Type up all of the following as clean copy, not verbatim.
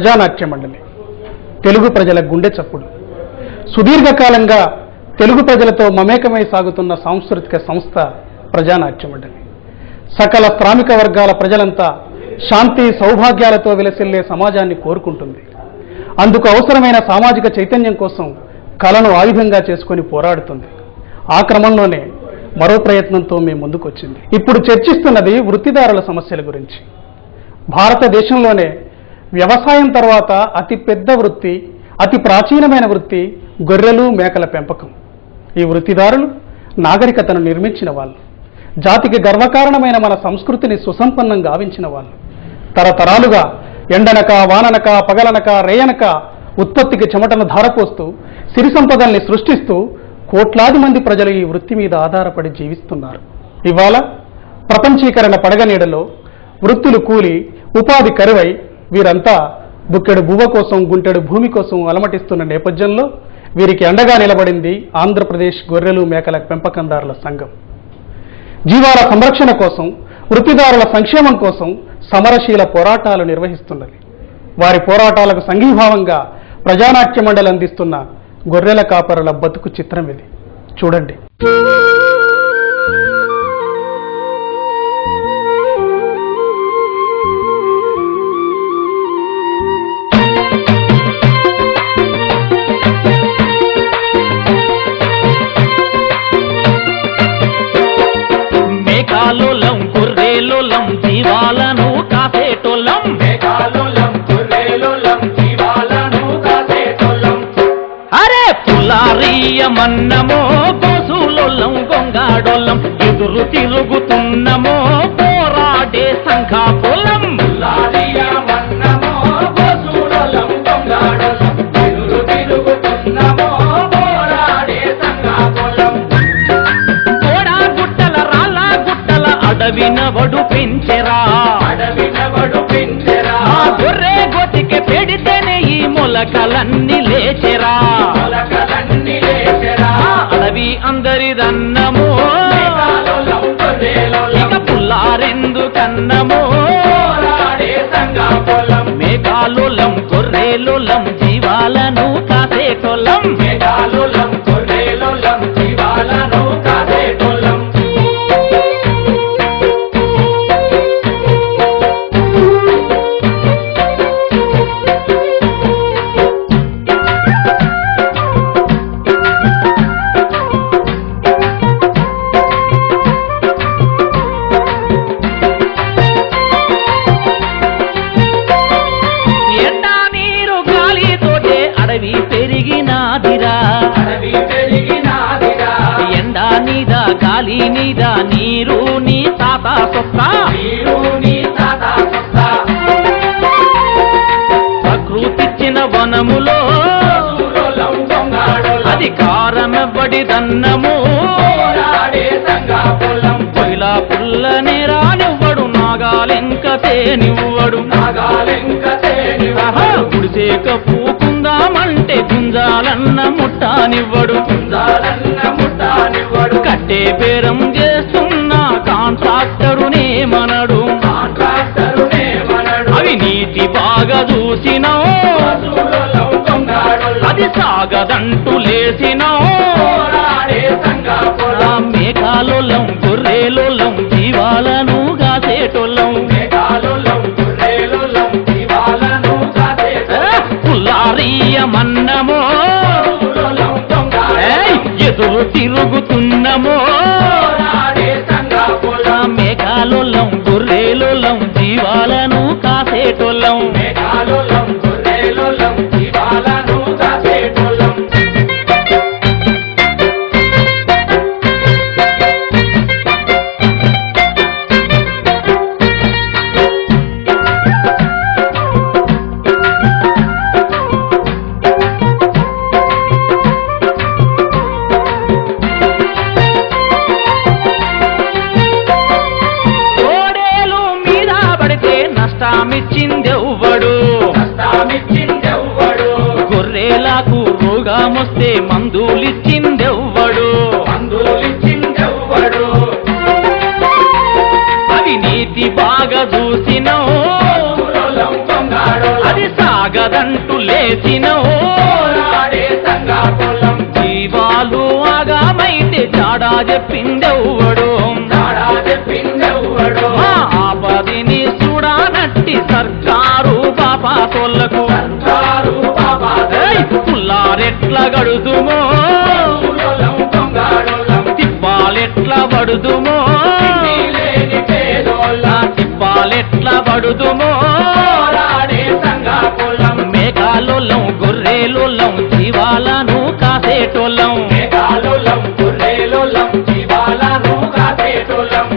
ప్రజానాట్య మండలి, తెలుగు ప్రజల గుండె చప్పుడు. సుదీర్ఘకాలంగా తెలుగు ప్రజలతో మమేకమై సాగుతున్న సాంస్కృతిక సంస్థ ప్రజానాట్య మండలి. సకల శ్రామిక వర్గాల ప్రజలంతా శాంతి సౌభాగ్యాలతో విలసిల్లే సమాజాన్ని కోరుకుంటుంది. అందుకు అవసరమైన సామాజిక చైతన్యం కోసం కళను ఆయుధంగా చేసుకొని పోరాడుతుంది. ఆ క్రమంలోనే మరో ప్రయత్నంతో మేము ముందుకొచ్చింది. ఇప్పుడు చర్చిస్తున్నది వృత్తిదారుల సమస్యల గురించి. భారతదేశంలోనే వ్యవసాయం తర్వాత అతి పెద్ద వృత్తి, అతి ప్రాచీనమైన వృత్తి గొర్రెలు మేకల పెంపకం. ఈ వృత్తిదారులు నాగరికతను నిర్మించిన వాళ్ళు, జాతికి గర్వకారణమైన మన సంస్కృతిని సుసంపన్నం గావించిన వాళ్ళు. తరతరాలుగా ఎండనక వాననక పగలనక రేయనక ఉత్పత్తికి చెమటను ధారపోస్తూ సిరి సంపదల్ని సృష్టిస్తూ కోట్లాది మంది ప్రజలు ఈ వృత్తి మీద ఆధారపడి జీవిస్తున్నారు. ఇవాళ ప్రపంచీకరణ పడగనీడలో వృత్తులు కూలి ఉపాధి కరువై వీరంతా బుక్కెడు బువ్వ కోసం గుంటెడు భూమి కోసం అలమటిస్తున్న నేపథ్యంలో వీరికి అండగా నిలబడింది ఆంధ్రప్రదేశ్ గొర్రెలు మేకల పెంపకందారుల సంఘం. జీవాల సంరక్షణ కోసం, వృత్తిదారుల సంక్షేమం కోసం సమరశీల పోరాటాలు నిర్వహిస్తున్నది. వారి పోరాటాలకు సంఘీభావంగా ప్రజానాట్య మండలి అందిస్తున్న గొర్రెల కాపరుల బతుకు చిత్రం ఇది. చూడండి. మేకాలోలం గొర్రెలోలం జీవాలను కాసేటోలం, మేకాలోలం గొర్రెలోలం జీవాలను కాసేటోలం. అరే పులారియమన్నమో గోసులోలం గొంగాడోలం, ఎదురు తిరుగుతున్నమో పోరాడే సంఘాపోలం. పులారియమన్నమో గోసులోలం గొంగాడోలం, ఎదురు తిరుగుతున్నమో పోరాడే సంఘాపోలం. అడవినవడు పెంచెరా, అడవినవడు పెంచెరా, గొర్రె గొతికి పెడితేనే ఈ మొలకలన్నీ లేచెరా, మొలకలన్నీ లేచెరా. అడవి అందరిదన్నమో ఇక పుల్లారెందుకన్నమో పోరాడే సంఘాపోలం. మేఘాలోలం గొర్రెలోలం జీవాలను కాసేటోలం, మేఘాలోలం గొర్రెలోలం జీవాలను కాసేటోలం. నీరు నీ తాత సొత్తా, నీరు నీ తాత సొత్తా. ప్రకృతిచ్చిన వనములో అధికారమెవ్వడిదన్నము పోరాడే సంఘాపోలం. పొయిలా పుల్లనే రానివ్వడు, నాగాలెంక తేనివ్వడు, నాగాలెంక తేనివ్వడు. గుడిసేక పూకుందామంటే గుంజాలన్న ముట్టానివ్వడు, గుంజాలన్న ముట్టానివ్వడు. కట్టే బేరం చేస్తున్నా కాంట్రాక్టరునే మనడు, కాంట్రాక్టరునే మనడు. అవి నీతి బాగా చూసినా అది సాగదంటూ లేసినా పోరాడే సంఘాపోలం. మేఘాలోలం గొర్రెలోలం జీవాలను కాసేటోలం, మేఘాలోలం గొర్రెలోలం జీవాలను కాసేటోలం. పుల్లారియమన్నమో ఎదురు తిరుగుతున్నమో పోరాడే సంఘాపోలం. మేఘాలోలం గొర్రెలోలం జీవాలను కాసేటోలం, మేఘాలోలం గొర్రెలోలం జీవాలను కాసేటోలం. నష్టమిచ్చిందెవ్వడు, నష్టమిచ్చిందెవ్వడు. గొర్రెలకు రోగమొస్తే మందులిచ్చిందెవ్వడు, మందులిచ్చిందెవ్వడు. అవి నీతి బాగా చూసినా అది సాగ చెప్పిందెవ్వడు మా ఆపదిని చూడానట్టి సర్కారు బాపాతోళ్లకు పుల్లారెట్ల గడుదుమో తిప్పాలెట్ల పడుదుమో తిప్పాలెట్ల పడుదుమో మేఘాలోలం గొర్రెలోలం జీవాలను కాసేటోళ్ళం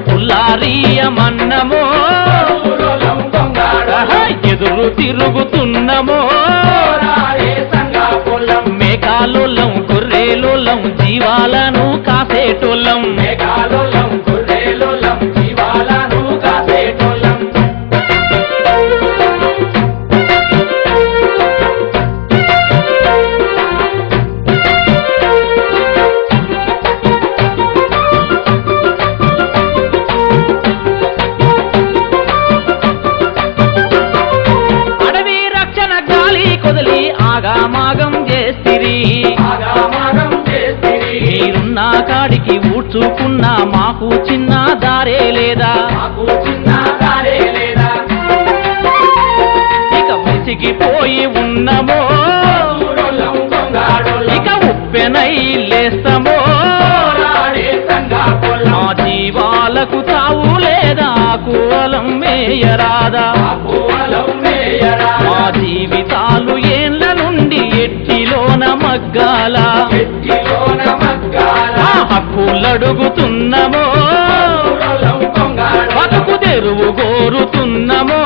పుల్లారియమన్నమో ఎదురు తిరుగుతున్నమో మేఘాలోలం గొర్రెలోలం జీవాలను కాసేటోళ్ళం చూకున్నా మాకు చిన్న దారే లేదా ఇక విసిగిపోయి ఉన్నమో ఇక ఉప్పెనై లేస్తామో మా జీవాలకు తావు లేదా కువలం మేయరాదా మా జీవితాలు ఏండ్ల నుండి ఎట్టిలోన మగ్గాల హక్కులడుగుతున్నమో బతుకు తెరువు కోరుతున్నమో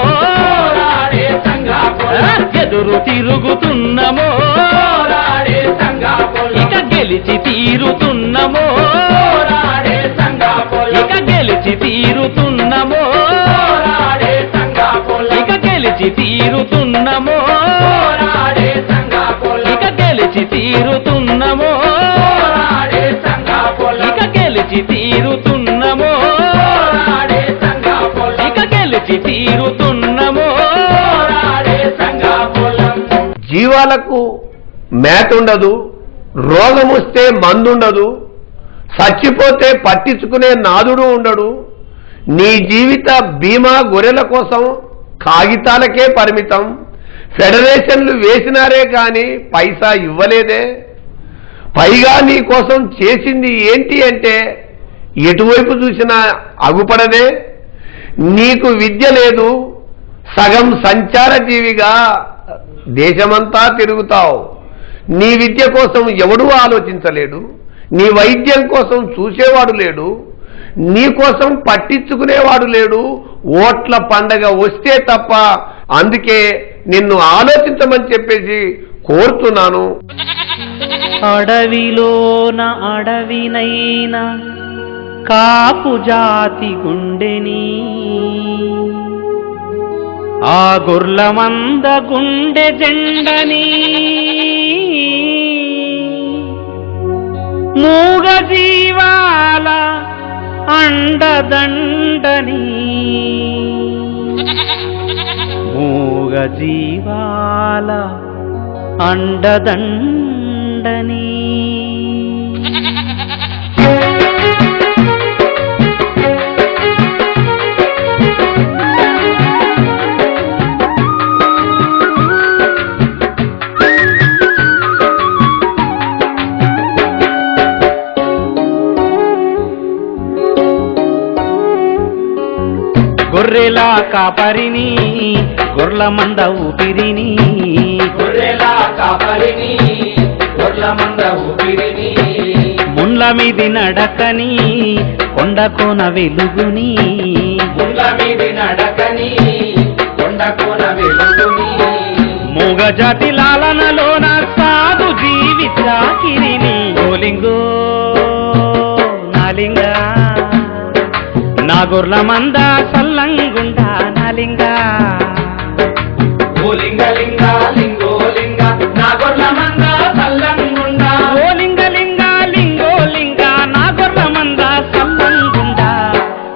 ఎదురు తిరుగుతున్నమో ఇక గెలిచి తీరుతున్నమో ఇక గెలిచి తీరుతున్నమో ఇక గెలిచి తీరుతున్నమో ఇక గెలిచి తీరుతున్నమో తీరుతున్నమో ఇక గెలిచి తీరుతున్నమో జీవాలకు మేత ఉండదు, రోగం వస్తే మందుండదు, చచ్చిపోతే పట్టించుకునే నాదుడు ఉండడు. నీ జీవిత బీమా గొర్రెల కోసం కాగితాలకే పరిమితం. ఫెడరేషన్లు వేసినారే కాని పైసా ఇవ్వలేదే. పైగా నీ కోసం చేసింది ఏంటి అంటే ఎటువైపు చూసినా అగుపడదే. నీకు విద్య లేదు, సగం సంచార జీవిగా దేశమంతా తిరుగుతావు. నీ విద్య కోసం ఎవడూ ఆలోచించలేడు, నీ వైద్యం కోసం చూసేవాడు లేడు, నీ కోసం పట్టించుకునేవాడు లేడు. ఓట్ల పండగ వస్తే తప్ప. అందుకే నిన్ను ఆలోచించమని చెప్పేసి కోరుతున్నాను. అడవిలోన అడవినైనా కాపు జాతి గుండెని ఆ గొర్ల మంద గుండె జెండని మూగ జీవాల అండదండని మూగ జీవాల అండదండని గొర్రెల కాపరిని గొర్ల మంద ఊపిరిని ముండ్ల మీది నడకని కొండ కోన వెలుగుని మూగ జాతి లాలనలోన సాధు జీవి చాకిరిని ఓలింగో నాలింగా నా గొర్ల మంద సల్లంగుండా నాలింగా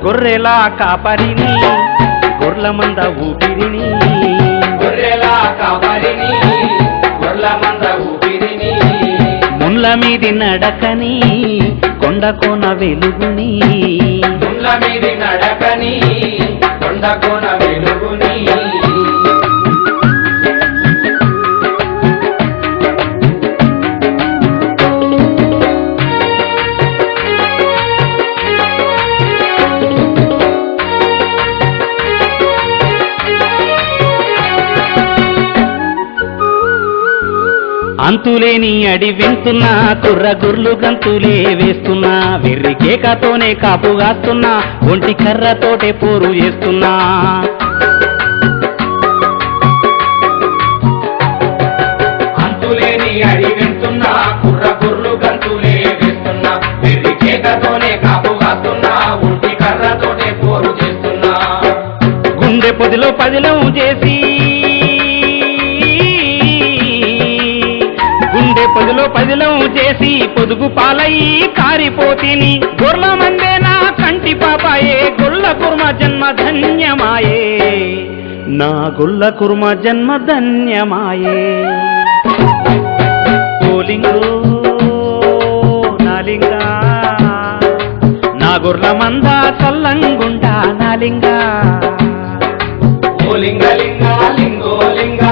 గొర్రెల కాపరిని గొర్ల మంద ఊపిరిని ముండ్ల మీది నడకని కొండకోన వెలుగుని ముళ్ళ మీది నడకని కొండకోన వెలుగుని అంతులేని అడి వింటున్నా కుర్రగుర్లు గంతులే వేస్తున్నా వెర్రి కేకతోనే కాపుగాస్తున్నా ఒంటి కర్రతోటే పోరు చేస్తున్నా అంతులేని అడి వింటున్నా కుర్రగుర్లు గంతులే వేస్తున్నా వెర్రి కేకతోనే కాపుగాస్తున్నా ఒంటి కర్రతోటే పోరు చేస్తున్నా గుండె పొదిలో పదిలం చేసి పదిలం చేసి పొదుగు పాలయ్యి కారిపోతిని గొర్ల మందే నా కంటి పాపాయే గొల్ల కుర్మ జన్మ ధన్యమాయే నా గొల్ల కుర్మ జన్మ ధన్యమాయే ఓలింగో నాలింగా నా గొర్ల మంద చల్లంగుండా నాలింగా ఓలింగలింగ లింగో లింగ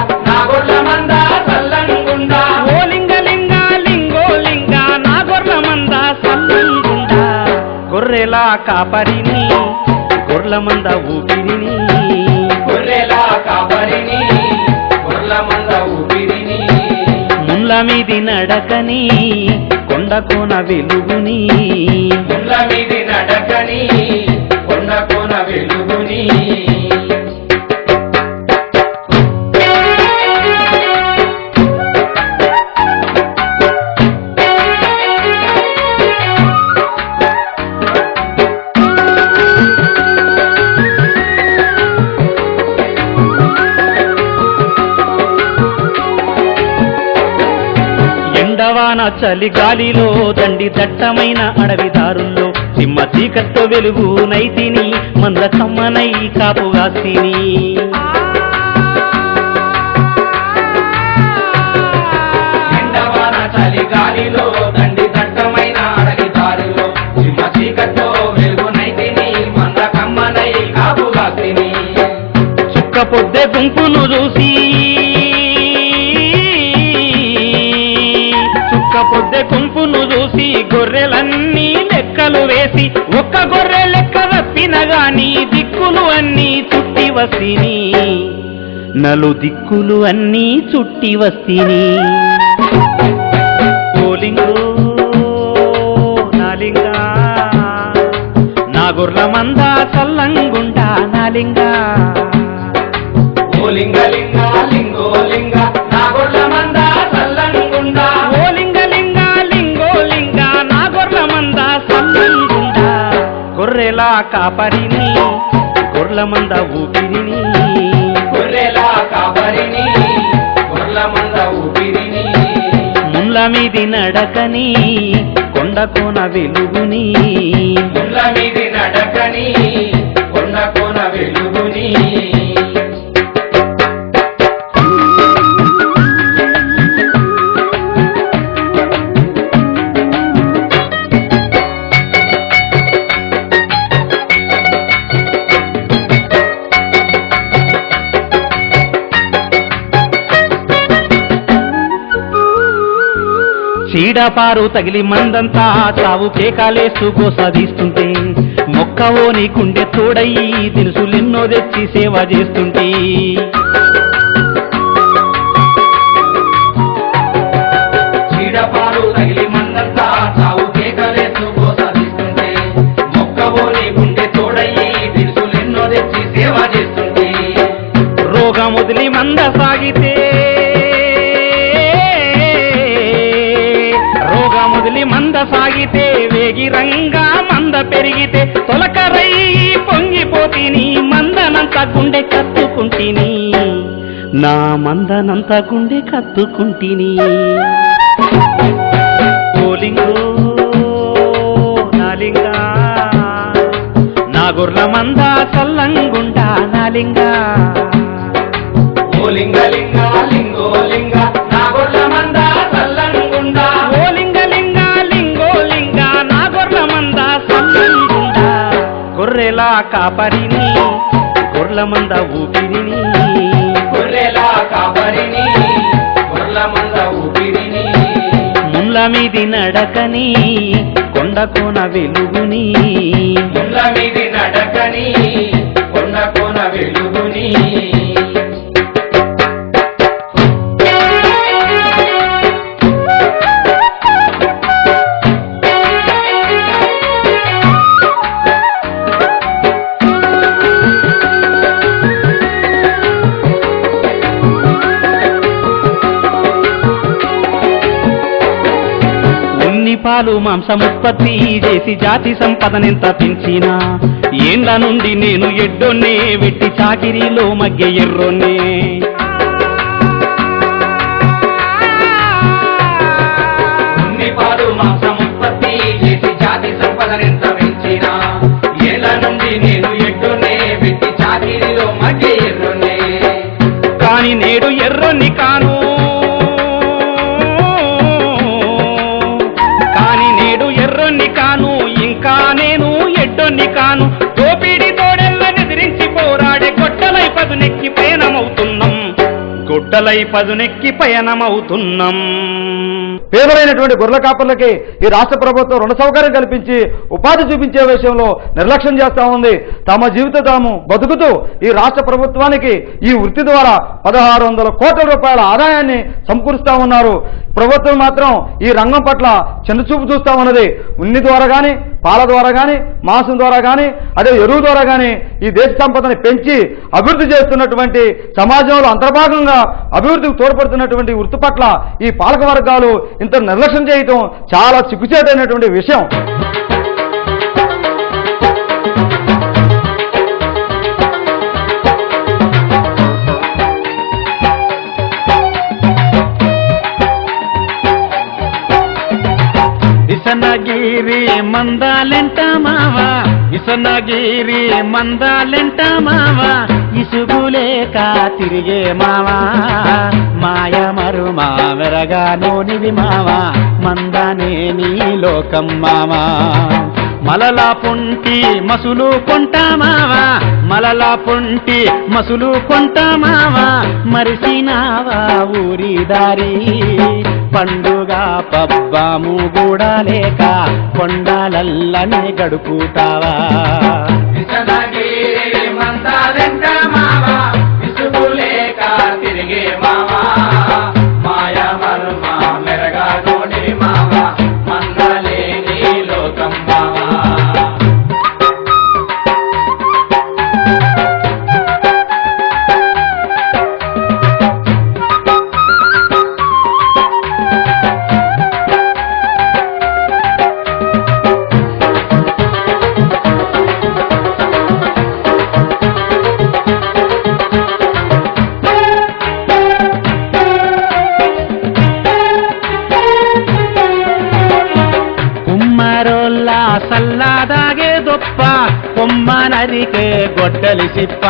నా గొర్ల మంద చల్లంగుండా గొర్రెలా కాపరిని గొర్ల మంద ఊపిరిని గొర్రెలా కాపరిని గొర్ల మంద ఊపిరిని ముళ్ళ మీది నడకని కొండకోన వెలుగుని ముళ్ళ మీది నడకని కొండకోన వెలుగుని ఎండవాన చలి గాలిలో దండి దట్టమైన అడవిదారుల్లో సింహ చీకట్లో వెలుగు నైతిని మంద కమ్మనై కాపుగాస్తిని ఎండవాన చలి గాలిలో దండి దట్టమైన అడవిదారుల్లో సింహ చీకట్లో వెలుగు నైతిని మంద కమ్మనై కాపుగాస్తిని చుక్క పొద్దె గుంపును చూసి పొద్దె గుంపును చూసి గొర్రెలన్నీ లెక్కలు వేసి ఒక్క గొర్రె లెక్క తప్పిన గాని దిక్కులు అన్నీ చుట్టి వస్తిని నలు దిక్కులు అన్నీ చుట్టి వస్తిని ఓలింగో నాలింగా నా గొర్ల మంద చల్లంగుండా నాలింగా ఓలింగలింగ లింగో లింగ నా గొర్ల మంద చల్లంగుండా గొర్రెలా కాపరిని గొర్ల మంద ఊపిరిని గొర్రెలా కాపరిని గొర్ల మంద ఊపిరిని ముళ్ళ మీది నడకని కొండకోన వెలుగుని ముళ్ళ మీది నడకని కొండకోన వెలుగుని చీడపారు తగిలి మందంతా చావు కేకాలేస్తూ కోసాదిస్తుంటే మొక్కవో నీకుండే తోడయి దినుసులెన్నో తెచ్చి సేవ చేస్తుంటే చీడపారు తగిలి మందంతా చావు కేకలేస్తూ కోసాదిస్తుంటే మొక్కవో నీకుండే తోడయి దినుసులెన్నో తెచ్చి సేవ చేస్తుంటే రోగం వదిలి మంద సాగితే మంద సాగితే వేగిరంగా మంద పెరిగితే తొలకరై పొంగిపోతిని మందనంత గుండె కత్తుకుంటిని నా మందనంత గుండె కత్తుకుంటిని ఓలింగో నాలింగా నా గొర్ల మంద చల్లంగుండా నాలింగా ఓలింగలింగ లింగో లింగ నా గొర్ల మంద చల్లంగుండా ఓలింగలింగ లింగో లింగ నా గొర్ల గొర్రెల కాపరిని గొర్ల మంద ఊపిరిని గొర్రెల కాపరిని గొర్రెల మంద ఊపిరిని ముళ్ళ మీది నడకని కొండ కోన వెలుగుని ముళ్ళ మీది నడకని కొండ కోన వెలుగుని పాలు మాంసముత్పత్తి చేసి జాతి సంపదనెంత పెంచినా ఏండ్ల నుండి నేను ఎడ్డొన్నే వెట్టి చాకిరీలో మగ్గె ఎర్రొన్నే పాలు మాంసముత్పత్తి చేసి జాతి సంపదనెంత పెంచినా ఏండ్ల నుండి నేను ఎడ్డొన్నే వెట్టి చాకిరీలో మగ్గె ఎర్రొన్నే కాని నేడు ఎర్రొన్ని కాను ఇంకా నేను ఎడ్డొన్ని కాను దోపిడి తోడెల్ల ఎదిరించి పోరాడే గొడ్డలై పదునెక్కి పయనమవుతున్నాం పేదలైనటువంటి గొర్రెల కాపర్లకి ఈ రాష్ట్ర ప్రభుత్వం రుణ సౌకర్యం కల్పించి ఉపాధి చూపించే విషయంలో నిర్లక్ష్యం చేస్తా ఉంది. తమ జీవితం తాము బతుకుతూ ఈ రాష్ట్ర ప్రభుత్వానికి ఈ వృత్తి ద్వారా 1600 కోట్ల రూపాయల ఆదాయాన్ని సమకూరుస్తా ఉన్నారు. ప్రభుత్వం మాత్రం ఈ రంగం పట్ల చిన్నచూపు చూస్తా ఉన్నది. ఉన్ని ద్వారా కానీ, పాల ద్వారా కానీ, మాంసం ద్వారా కానీ, అదే ఎరువు ద్వారా కానీ ఈ దేశ సంపదని పెంచి అభివృద్ధి చేస్తున్నటువంటి సమాజంలో అంతర్భాగంగా అభివృద్ధికి తోడ్పడుతున్నటువంటి వృత్తి పట్ల ఈ పాలక వర్గాలు ఇంత నిర్లక్ష్యం చేయటం చాలా సిగ్గుచేటైనటువంటి విషయం. ఇసనగిరి మందాలెంట మావా, ఇసనగిరి మందాలెంట మావా, ఇసుగులేక తిరిగే మావా, మాయ మరుమా మెరగానోనివి మావా, మందానే నీ లోకం మావా. మలలా పొంటి మసులు కొంటా మావా, మలలా పొంటి మసులు కొంటా మావా, మరిసినావా ఊరి దారి, పండుగ పబ్బాము కూడా లేక కొండలల్లనే గడుపుతావా. సల్లాదాగే దొప్ప కొమ్మనరికే గొడ్డలి సిప్ప,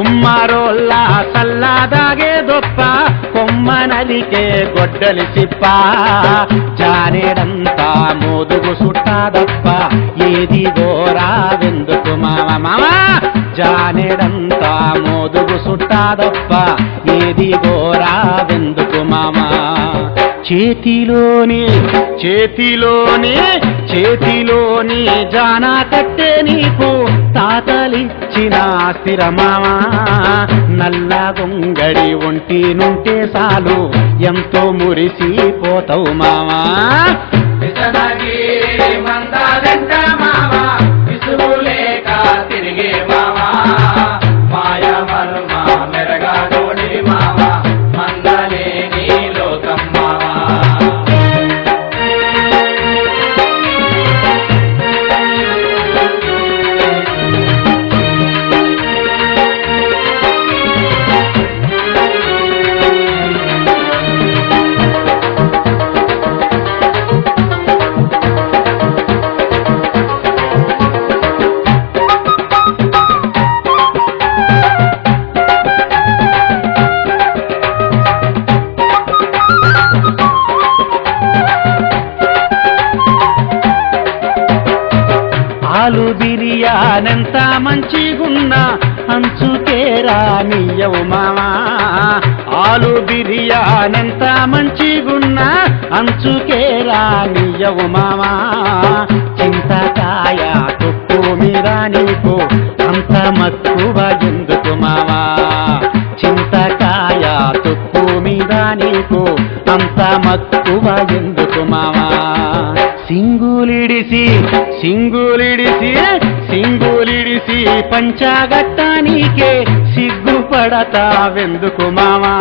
ఉమ్మారోల్లా సల్లాదాగే దొప్ప కొమ్మనరికే గొడ్డలి సిప్ప, జానేడంతా మోదుగు సుట్టాదప్ప ఏది గోరా వెందుకు మామ మామ, జానేడంతా మోదుగు సుట్టాదప్ప ఏది గోరా వెందుకు మామ. చేతిలోని చేతిలోని చేతిలోని జానా కట్టే నీకు తాతలిచ్చిన స్థిరమావా, నల్ల గొంగడి ఒంటి నుంటే చాలు ఎంతో మురిసిపోతావు మావా. ఆలు బిర్యానెంత మంచిగున్నా అంచుకే రానియవు మావా ఆలు బిర్యానెంత మంచిగున్నా అంచుకే రానియవు మావా చింతకాయ తొక్కు మీద నీకు అంత మక్కువ ఎందుకు మావా చింతకాయ తొక్కు మీద నీకు అంత మక్కువ ఎందుకు మావా సింగులిడిసి పంచాగట్టానికే సిగ్గుపడతావెందుకు మావా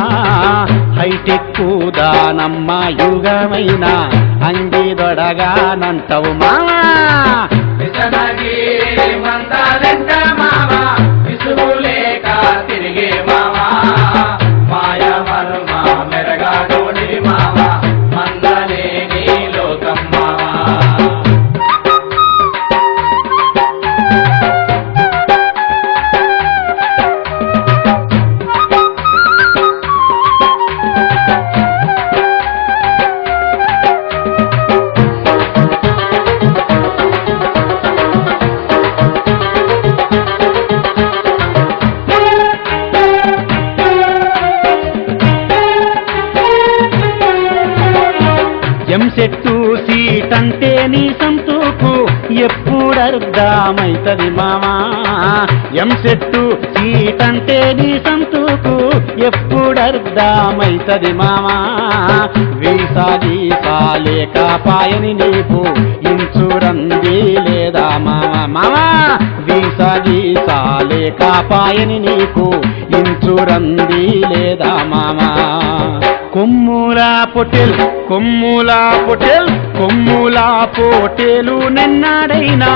హైటెక్కు దానమ్మ యుగమైన అంగిదొడగానంటవు మావా ఎంసెట్టు సీటంటే నీ సంతూకు ఎప్పుడర్థమైతది మావా ఎంసెట్టు సీటంటే నీ సంతూకు ఎప్పుడర్థమైతది మావా వీసా గీసా లేకపాయని నీకు ఇన్సూరంది లేదా మావా మావా వీసా గీసా లేకపాయని నీకు ఇన్సూరంది లేదా మావా కొమ్ములా పొటేలు నిన్నాడైనా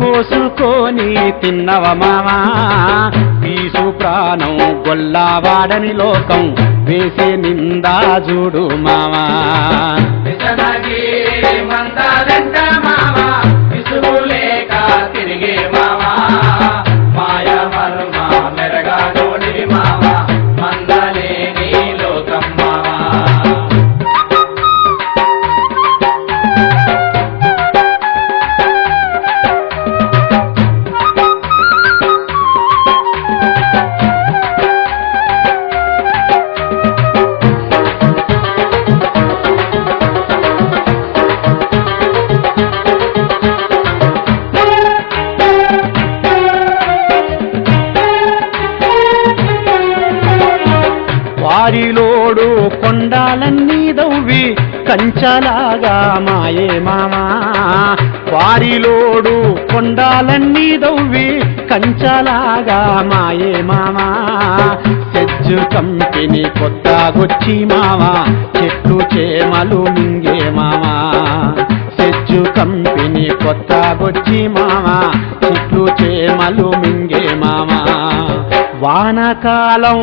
కోసుకొని తిన్నవ మావా పీసు ప్రాణం గొల్లవాడని లోకం వేసే నిందా చూడు మావా వారిలోడు కొండాలన్నీ దవ్వి కంచలాగా మాయే మామా వారిలోడు కొండాలన్నీ దవ్వి కంచలాగా మాయే మామా సెజ్జు కంపెనీ కొత్తగొచ్చి మావా చెట్లు చేమలు మింగే మావా సెజ్జు కంపెనీ కొత్తగొచ్చి మావా చెట్లు చేమలు మింగే మావా వానకాలం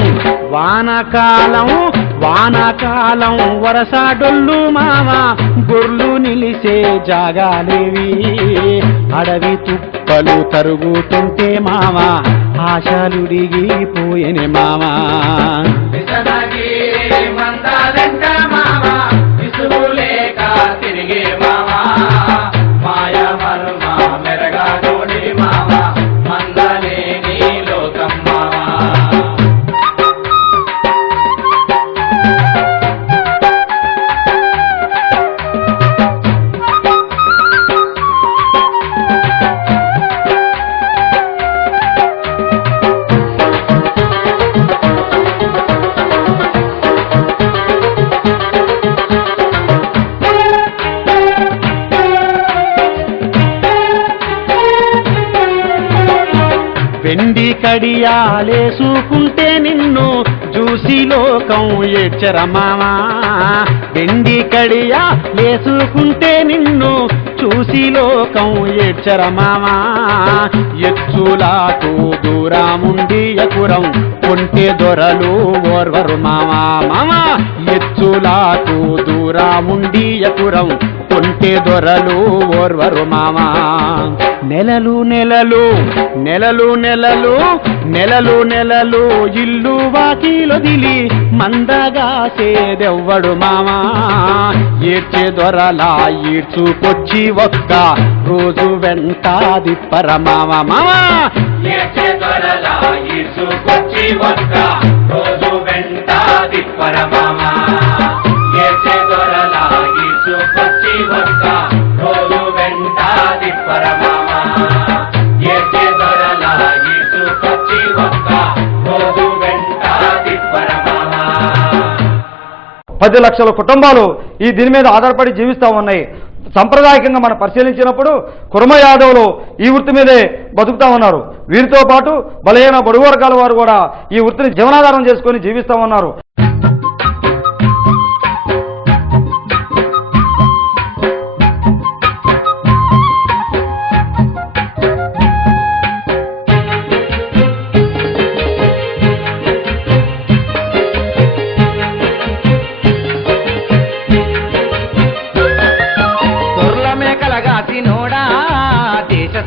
వరసాడొల్లు మావా గొర్లు నిలిసే జాగాలేవి అడవి తుప్పలు తరుగుతుంటే మావా ఆశలుడిగిపోయెనే మావా వెండి కడియాలేసుకుంటే నిన్ను చూసి లోకం ఏడ్చరమావా వెండి కడియాలేసుకుంటే నిన్ను చూసి లోకం ఏడ్చరమావా ఎచ్చులాకు దూరాముండి ఎకురం కొంటె దొరలు ఓర్వరు మావా మావా ఎచ్చులాకు దూరాముండి ఎకురం కొంటె ఏడ్చే దొరలు ఓర్వరు మామా. నెలలు నెలలు నెలలు నెలలు నెలలు నెలలు ఇల్లు వాకిలొదిలి మందగాసేదెవ్వడు మామా. ఏడ్చే దొరలా ఈడ్చుకొచ్చి ఒక్క రోజు వెంటాది పరమామ మామా. ఏడ్చే దొరలా ఈడ్చుకొచ్చి ఒక్క రోజు వెంటాది పరమామ. ఏడ్చే దొరలా ఈడ్చుకొచ్చి ఒక్క రోజు వెంటాది పరమామ. ఏడ్చే దొరలా ఈడ్చుకొచ్చి ఒక్క రోజు వెంటాది పరమామ. 10 లక్షల కుటుంబాలు ఈ దీని మీద ఆధారపడి జీవిస్తూ ఉన్నాయి. సంప్రదాయకంగా మనం పరిశీలించినప్పుడు కుర్మ యాదవులు ఈ వృత్తి మీదే బతుకుతా ఉన్నారు. వీరితో పాటు బలహీన బడుగు వర్గాల వారు కూడా ఈ వృత్తిని జీవనాధారం చేసుకొని జీవిస్తూ ఉన్నారు.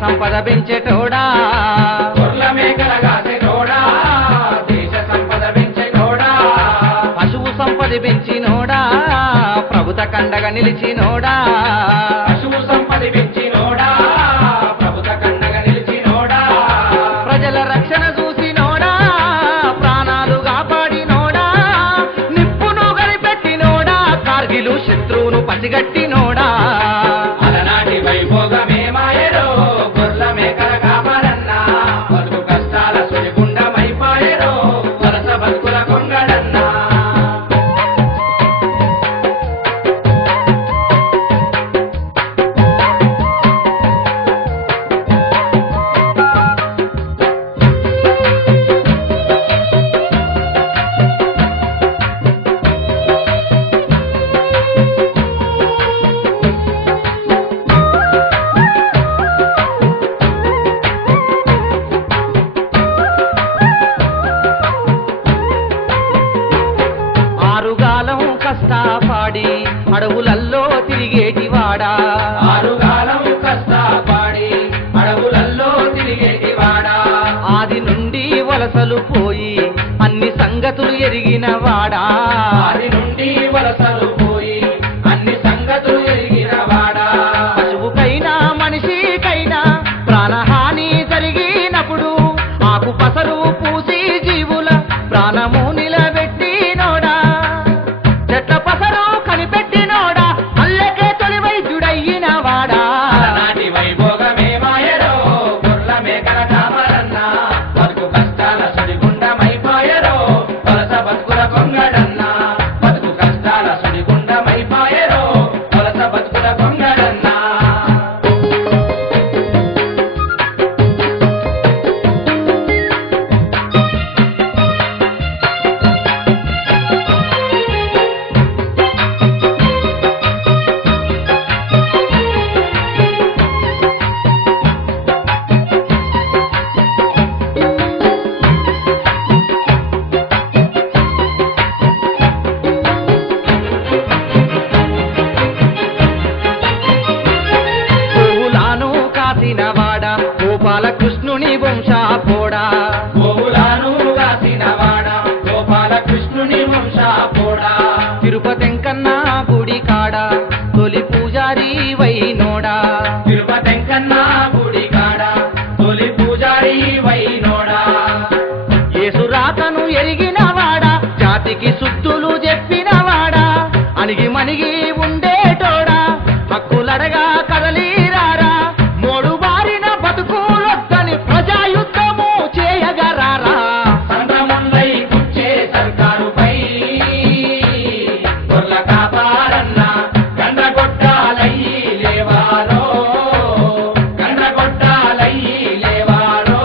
సంపద పెంచేటోడా గొర్ల మేకల కాసేటోడా దేశ సంపద పెంచేటోడా పశువు సంపద పెంచినోడా ప్రభుత కండగా నిలిచినోడా పశువు సంపద పెంచినోడా ప్రభుత కండగా నిలిచినోడా ప్రజల రక్షణ చూసినోడా ప్రాణాలు కాపాడినోడా నిప్పును కనిపెట్టినోడా కార్గిలు శత్రువును పసిగట్టినోడా అలనాటి వైభోగమే మాయరో గొర్ల మేకల కాపాలన్నా బతుకు కష్టాల సుడిగుండమైపాయరో వలస బతుకుల కొంగడన్నా అడవులల్లో తిరిగేటివాడా ఆరుగాలం కష్టపడి అడవులల్లో తిరిగేటివాడా ఆది నుండి వలసలు పోయి అన్ని సంగతులు ఎరిగినవాడా ఆది నుండి వలసలు పోయి అన్ని సంగతులు ఎరిగినవాడా పశువుకైనా మనిషికైనా ప్రాణహాని జరిగినప్పుడు ఆకు పసరు పూసి జీవుల ప్రాణము నిలబెట్టినోడా చెట్ల పసరు కనిపెట్టినోడా అల్లకే తొలి వైద్యుడయ్యిన వాడా అలనాటి వైభోగమే మాయరో గొర్ల మేకల కాపరన్నా బతుకు కష్టాల సుడిగుండమైపాయరో వలస బతుకుల కొంగడన్నా బతుకు కష్టాల సుడిగుండమైపాయరో వలస బతుకుల కొంగడన్నా గోవులాను కాసినవాడా గోపాలకృష్ణుని వంశాపోడా గోవులాను కాసినవాడా గోపాలకృష్ణుని వంశాపోడా తిరుపతెంకన్నా గుడి కాడ తొలి పూజారి వైనోడా తిరుపతెంకన్నా గుడి కాడ తొలి పూజారి వైనోడా యేసురాకను ఎరిగినవాడా జాతికి శుద్ధులు చెప్పినవాడా అణిగి మణిగి ఉండేటోడా హక్కులడగా కదలిరారా మోడు బారిన బతుకులొద్దని ప్రజాయుద్ధము చేయగరారా సంద్రముండై కూర్చే సర్కారుపై గొర్ల కాపారన్నా గండ్రగొట్టాలయ్యి లేవారో గండ్రగొట్టాలయ్యి లేవారో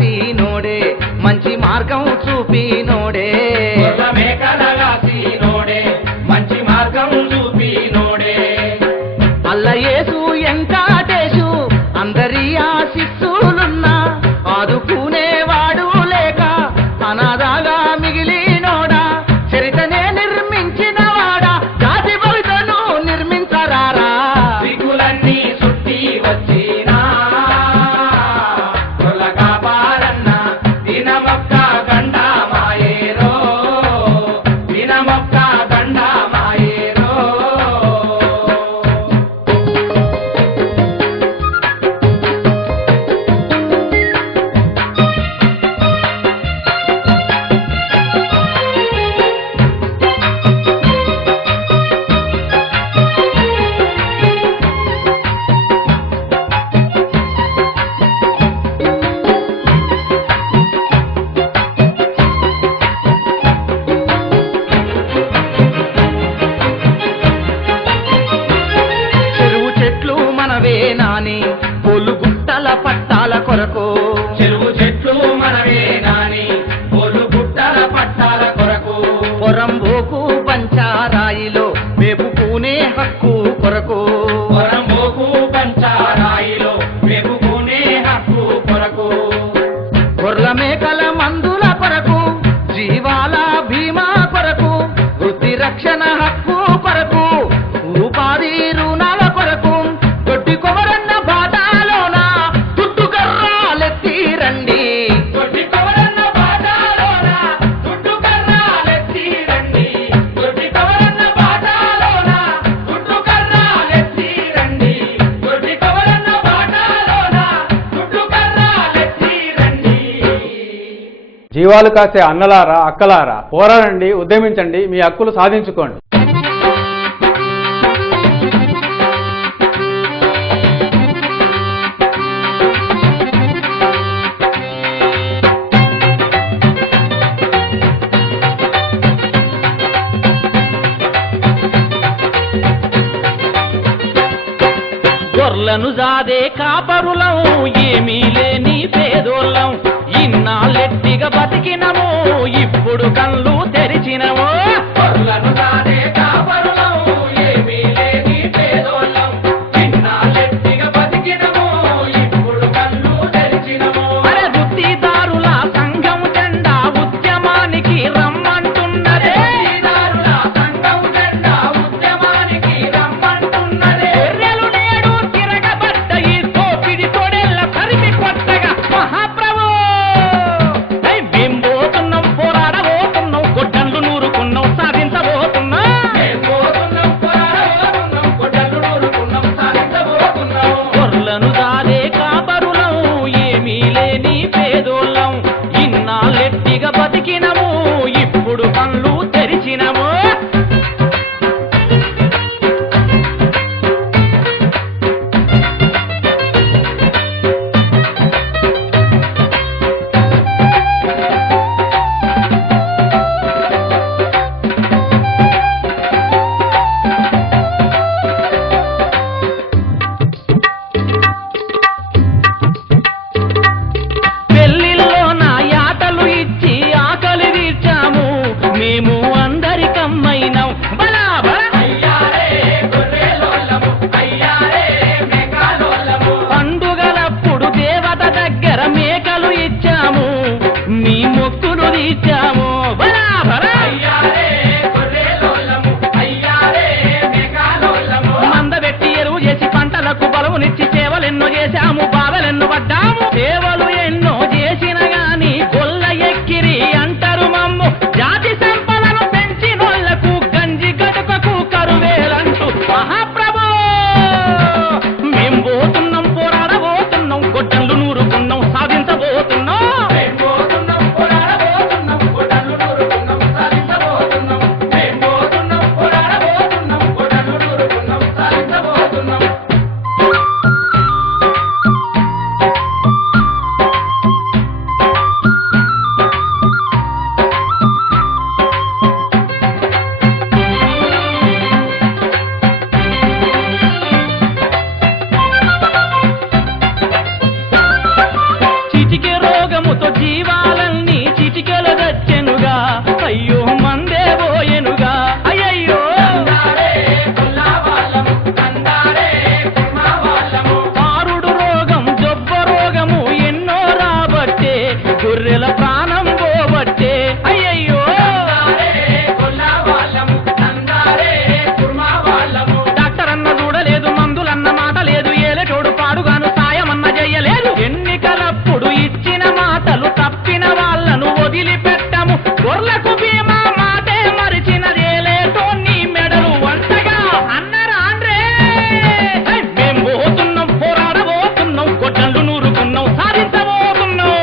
కాసినోడే మంచి మార్గం చూపినోడే గొర్ల మేకలగాసి నోడే మంచి మార్గం చూపినోడే అల్లయేసు ఎంకాటేశు అందరి ఆశిస్సులున్నా ఆదుకునేవాడు లేక అనాథగా మిగిలినోడా చరితనే నిర్మించినవాడా జాతి భవితను నిర్మించరారా దిక్కులన్నీ చుట్టి వచ్చినా గొర్ల కాపారన్న దినమొక్క గండ మాయేరో దినమొక్క గండ మాయేరో చెరువు చెట్లు మనవే నాని పొలు గుట్టల పట్టాల కొరకు చెరువు చెట్లు మనవే నాని పొలు గుట్టల పట్టాల కొరకు పొరంబోకు పంచారాయిలో వేపుకునే హక్కు కొరకు పొరంబోకు పంచారాయిలో వెపుకునే హక్కు కొరకు గొర్రెల మేకల మందుల కొరకు జీవాల బీమా కొరకు వృత్తి రక్షణ హక్కు కొరకు ఉపాధి రుణాల కొరకు దొడ్డి కొమరన్న బాటలోన తుట్టుకర్రాలెత్తి రండి దొడ్డి కవరన్న బాటలోన దుడ్డు కర్రాలెత్తి రండి దొడ్డి కవరన్న బాటలోన దుడ్డు కర్రాలెత్తి రండి దొడ్డి కవరన్న బాటలోన దుడ్డు కర్రాలెత్తి రండి జీవాలు కాసే అన్నలారా అక్కలారా పోరాడండి, ఉద్యమించండి, మీ హక్కులు సాధించుకోండి. గొర్రెలను జాదే కాపరులం ఏమీ లేని పేదోళ్ళం ఇన్నాళ్ళెట్టిగా బతికినము ఇప్పుడు కళ్ళు తెరిచినము గొర్రెలను సాదే కాపరులం ఏమీ లేని పేదోళ్ళం చిన్నాలెత్తిగా బతికినము ఇప్పుడు కళ్ళు తెరిచినము అరే వృత్తిదారుల సంఘం జెండా ఉద్యమానికి రమ్మంటున్నదే దారుల సంఘం జెండా ఉద్యమానికి రమ్మంటున్నదే గొర్రెలు నేడు తిరగబడ్డ ఈ తోపిడి తోడేళ్ళ తరిమి కొట్టగా మహాప్రభు మేం పోతున్నాం పోరాడబోతున్నాం గొడ్డళ్ళు నూరుకున్నాం సాధించబోతున్నాం మేం పోతున్నాం పోరాడబోతున్నాం గొడ్డళ్ళు నూరుకున్నాం సాధించబోతున్నాం గొర్రెలను దాదే కాపరులం ఏమీ లేని పేదోళ్ళం ఇన్నాళ్ళెట్టిగా బతికినము ఇప్పుడు కళ్ళు తెరిచినము పెళ్లిలో నా యాటలు ఇచ్చి ఆకలి తీర్చాము మేము అందరికమ్మైనాం బలా బలా అయ్యారే గొర్రెలోళ్ళము అయ్యారే మేకాలోళ్ళము పండుగలప్పుడు దేవత దగ్గర మేకలు ఇచ్చాము మీ మొక్కులు తీర్చాము బలా బలా అయ్యారే గొర్రెలోళ్ళము అయ్యారే మేకాలోళ్ళము మందబెట్టి ఎరువు చేసి పంటలకు బలమునిచ్చి సేవలెన్నో చేశాము బాధలెన్నో పడ్డాము సేవలు ఎన్నో చేసిన గాని గొల్ల ఎక్కిరి అంటారు మమ్ము జాతి సంపదను పెంచినోళ్లకు గంజి గడుకకు కరువేలంటూ మహాప్రభు మేం పోతున్నాం పోరాడబోతున్నాం గొడ్డళ్ళు నూరుకున్నాం సాధించబోతున్నాం మేం పోతున్నాం పోరాడబోతున్నాం గొడ్డళ్ళు నూరుకున్నాం సాధించబోతున్నాం మేం పోతున్నాం పోరాడబోతున్నాం గొడ్డళ్ళు నూరుకున్నాం సాధించబోతున్నాం జీవాలన్నీ చిటికెలు తెచ్చెనుగా అయ్యో మందే పోయెనుగా అయ్యయ్యో పారుడు రోగం జబ్బ రోగము ఎన్నో రాబట్టే గొర్రెల ప్రాణం పోబట్టే అయ్యయ్యో డాక్టర్ అన్న చూడలేదు మందులన్న మాట లేదు ఏలటోడు పాడుగాను సాయమన్న చెయ్యలేదు ఎన్నికలప్పుడు ఇచ్చిన మాటలు తప్పిన వాళ్ళను వదిలిపెట్టము గొర్రెలకు బీమా మాటే మరిచిన ఏలేటోన్ని మెడలు వంటగా అన్నరా అండ్రే మేం పోతున్నాం పోరాడబోతున్నాం గొడ్డళ్ళు నూరుకున్నాం సాధించబోతున్నాం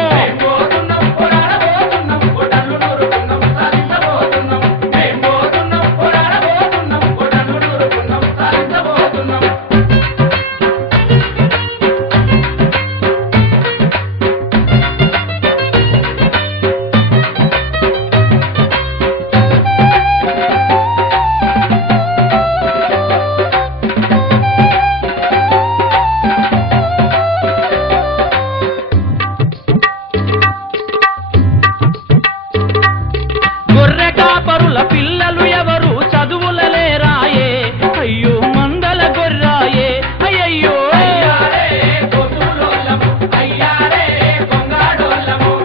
గొర్రె కాపరుల పిల్లలు ఎవరు చదువులలేరాయే అయ్యో మందల గొర్రాయే అయ్యయ్యో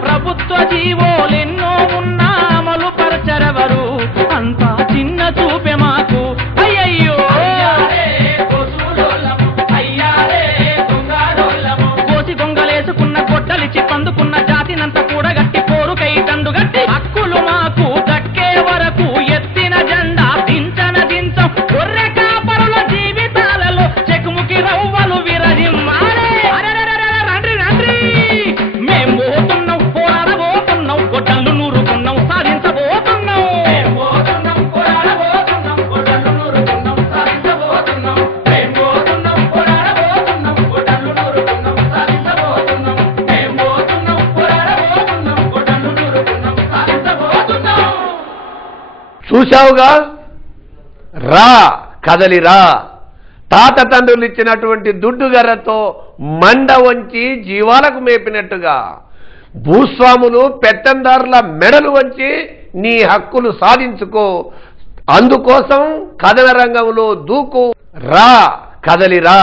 ప్రభుత్వ జీవోలెన్నో ఉన్నా అమలు పరచరెవరు అంతా చిన్న చూపే మాకు అయ్యయ్యో కోసి గొంగలేసుకున్న గొడ్డలిచ్చి పందుకున్న జాతినంత కూడగట్టి పోరుకై దండుగట్టి హక్కులు మాకు దక్కే వరకు ఎత్తిన జెండా దించం గొర్రె కాపరుల జీవితాలలో చెకుముకి రవ్వలు విరజిమ్మాలే రండ్రి రండ్రి మేం పోతున్నాం పోరాడబోతున్నాం గొడ్డళ్ళు నూరుకున్నాం సాధించబోతున్నాం చూశావుగా రా కదలిరా తాత తండ్రులు ఇచ్చినటువంటి దుడ్డుగర్రతో మండ వంచి జీవాలకు మేపినట్టుగా భూస్వాములు పెత్తందారుల మెడలు వంచి నీ హక్కులు సాధించుకో అందుకోసం కథన రంగంలో దూకు రా కదలిరా